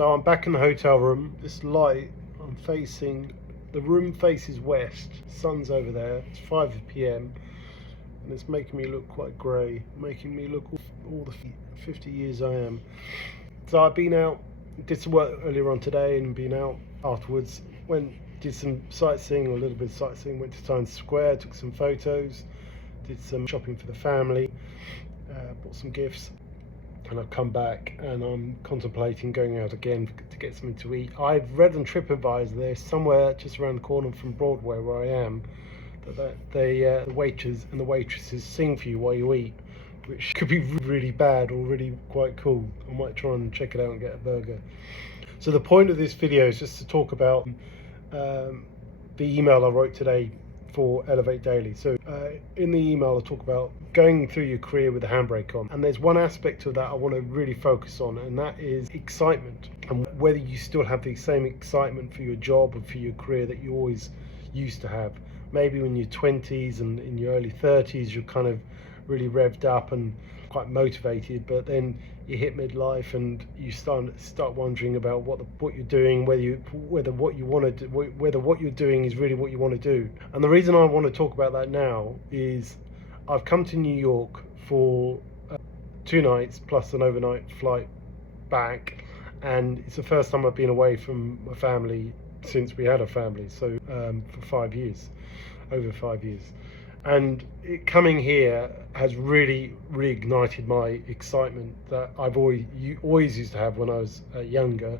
So I'm back in the hotel room. This light, the room faces west. Sun's over there. It's 5 p.m. and it's making me look quite grey, making me look all the 50 years I am. So I've been out, did some work earlier on today and been out afterwards. Did some sightseeing, or a little bit of sightseeing, went to Times Square, took some photos, did some shopping for the family, bought some gifts. And I've come back and I'm contemplating going out again to get something to eat. I've read on TripAdvisor there's somewhere just around the corner from Broadway where I am that the waiters and the waitresses sing for you while you eat, which could be really bad or really quite cool. I might try and check it out and get a burger. So the point of this video is just to talk about the email I wrote today for Elevate Daily. So in the email I talk about going through your career with the handbrake on, and there's one aspect of that I want to really focus on, and that is excitement, and whether you still have the same excitement for your job or for your career that you always used to have. Maybe when you're 20s and in your early 30s you're kind of really revved up and quite motivated, but then you hit midlife and you start wondering about what you're doing, whether what you're doing is really what you want to do. And the reason I want to talk about that now is I've come to New York for 2 nights plus an overnight flight back, and it's the first time I've been away from my family since we had a family, so for 5 years, over 5 years. And coming here has really reignited my excitement that I've always used to have when I was younger.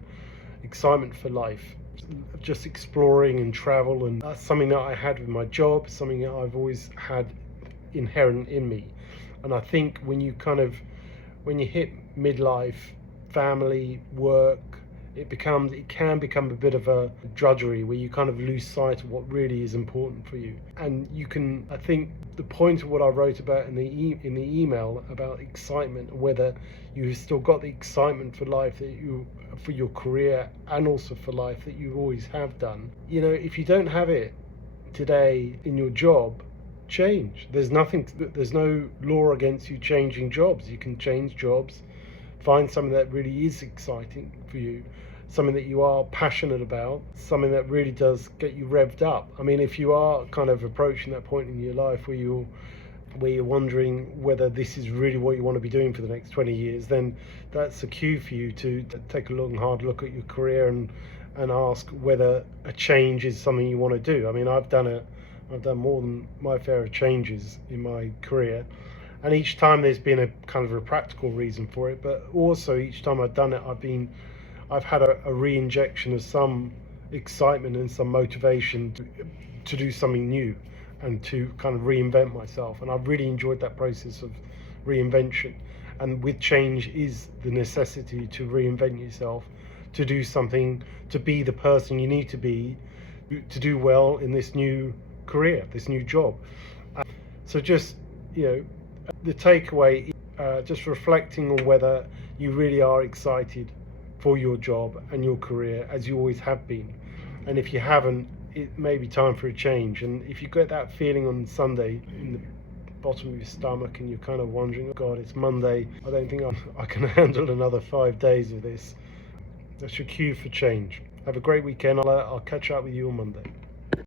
Excitement for life, just exploring and travel, and that's something that I had with my job, something that I've always had inherent in me. And I think when you hit midlife, family, work, it can become a bit of a drudgery where you kind of lose sight of what really is important for you. And I think the point of what I wrote about in the email about excitement, whether you've still got the excitement for life for your career and also for life that you always have done. If you don't have it today in your job, change. There's no law against you changing jobs. You can change jobs, find something that really is exciting for you, something that you are passionate about, something that really does get you revved up. I mean, if you are kind of approaching that point in your life where you're wondering whether this is really what you want to be doing for the next 20 years, then that's a cue for you to take a long, hard look at your career and ask whether a change is something you want to do. I mean, I've done more than my fair of changes in my career. And each time there's been a kind of a practical reason for it, but also each time I've done it, I've had a re-injection of some excitement and some motivation to do something new and to kind of reinvent myself. And I've really enjoyed that process of reinvention. And with change is the necessity to reinvent yourself, to do something, to be the person you need to be, to do well in this new career, this new job. So just, the takeaway, just reflecting on whether you really are excited for your job and your career as you always have been. And if you haven't, it may be time for a change. And if you get that feeling on Sunday in the bottom of your stomach and you're kind of wondering, oh God, it's Monday, I don't think I can handle another 5 days of this, that's your cue for change. Have a great weekend. I'll catch up with you on Monday.